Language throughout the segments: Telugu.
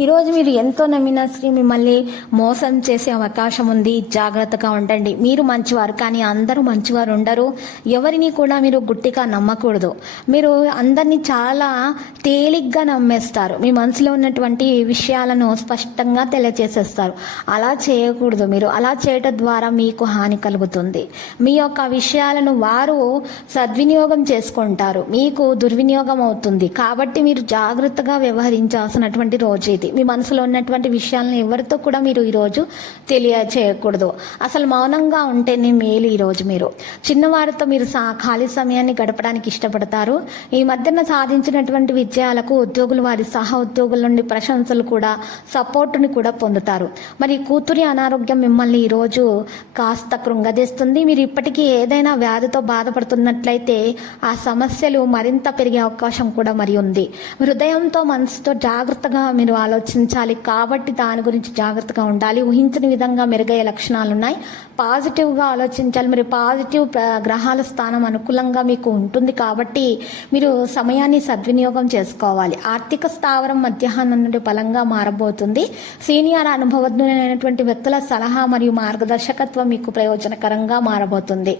ఈరోజు మీరు ఎంతో నమ్మినా స్త్రీ మిమ్మల్ని మోసం చేసే అవకాశం ఉంది. జాగ్రత్తగా ఉండండి. మీరు మంచివారు కానీ అందరూ మంచివారు ఉండరు. ఎవరిని కూడా మీరు గుట్టిగా నమ్మకూడదు. మీరు అందరినీ చాలా తేలిగ్గా నమ్మేస్తారు. మీ మనసులో ఉన్నటువంటి విషయాలను స్పష్టంగా తెలియజేసేస్తారు అలా చేయకూడదు మీరు. అలా చేయటం ద్వారా మీకు హాని కలుగుతుంది. మీ యొక్క విషయాలను వారు సద్వినియోగం చేసుకుంటారు. మీకు దుర్వినియోగం అవుతుంది. కాబట్టి మీరు జాగ్రత్తగా వ్యవహరించాల్సినటువంటి రోజు ఇది. మీ మనసులో ఉన్నటువంటి విషయాలను ఎవరితో కూడా మీరు ఈరోజు తెలియచేయకూడదు అసలు మౌనంగా ఉంటేనే మేలు ఈరోజు మీరు. చిన్నవారితో మీరు సా ఖాళీ సమయాన్ని గడపడానికి ఇష్టపడతారు. ఈ మధ్యన సాధించినటువంటి విజయాలకు ఉద్యోగులు వారి సహ ఉద్యోగుల నుండి ప్రశంసలు కూడా సపోర్టుని కూడా పొందుతారు. మరి కూతురి అనారోగ్యం మిమ్మల్ని ఈరోజు కాస్త కృంగదీస్తుంది. మీరు ఇప్పటికీ ఏదైనా వ్యాధితో బాధపడుతున్నట్లయితే ఆ సమస్యలు మరింత పెరిగే అవకాశం కూడా మరి ఉంది. హృదయంతో మనసుతో జాగ్రత్తగా మీరు ఆలోచించాలి కాబట్టి దాని గురించి జాగ్రత్తగా ఉండాలి. ఊహించని విధంగా మెరుగయ్యే లక్షణాలు ఉన్నాయి పాజిటివ్గా ఆలోచించాలి. మరి పాజిటివ్ గ్రహాల స్థానం అనుకూలంగా మీకు ఉంటుంది కాబట్టి మీరు సమయాన్ని సద్వినియోగం చేసుకోవాలి. ఆర్థిక స్థావరం మధ్యాహ్నం నుండి బలంగా మారబోతుంది. సీనియర్ అనుభవజ్ఞులైనటువంటి వ్యక్తుల సలహా మరియు మార్గదర్శకత్వం మీకు ప్రయోజనకరంగా మారబోతుంది.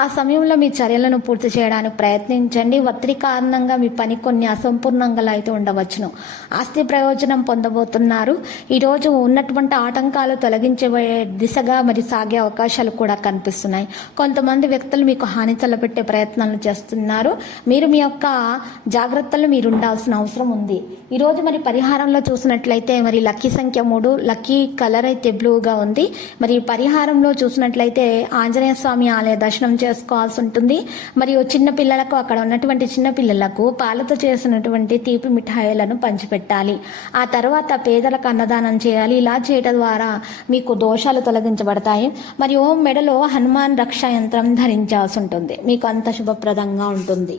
ఆ సమయంలో మీ చర్యలను పూర్తి చేయడానికి ప్రయత్నించండి. ఒత్తిడి కారణంగా మీ పని కొన్ని అసంపూర్ణంగా అయితే ఉండవచ్చును. ఆస్తి ప్రయోజనం పొంద పొందబోతున్నారు. ఈరోజు ఉన్నటువంటి ఆటంకాలు తొలగించబోయే దిశగా మరి సాగే అవకాశాలు కూడా కనిపిస్తున్నాయి. కొంతమంది వ్యక్తులు మీకు హాని తలపెట్టే ప్రయత్నాలు చేస్తున్నారు. మీరు మీ యొక్క జాగ్రత్తలు మీరు ఉండాల్సిన అవసరం ఉంది. ఈరోజు మరి పరిహారంలో చూసినట్లయితే మరి లక్కీ సంఖ్య మూడు లక్కీ కలర్ అయితే బ్లూగా ఉంది. మరి పరిహారంలో చూసినట్లయితే ఆంజనేయ స్వామి ఆలయ దర్శనం చేసుకోవాల్సి ఉంటుంది. మరియు చిన్న పిల్లలకు అక్కడ ఉన్నటువంటి చిన్న పిల్లలకు పాలతో చేసినటువంటి తీపి మిఠాయిలను పంచిపెట్టాలి. ఆ తర్వాత పేదలకు అన్నదానం చేయాలి. ఇలా చేయడం ద్వారా మీకు దోషాలు తొలగించబడతాయి. మరియు మెడలో హనుమాన్ రక్షా యంత్రం ధరించాల్సి ఉంటుంది. మీకు అంత శుభప్రదంగా ఉంటుంది.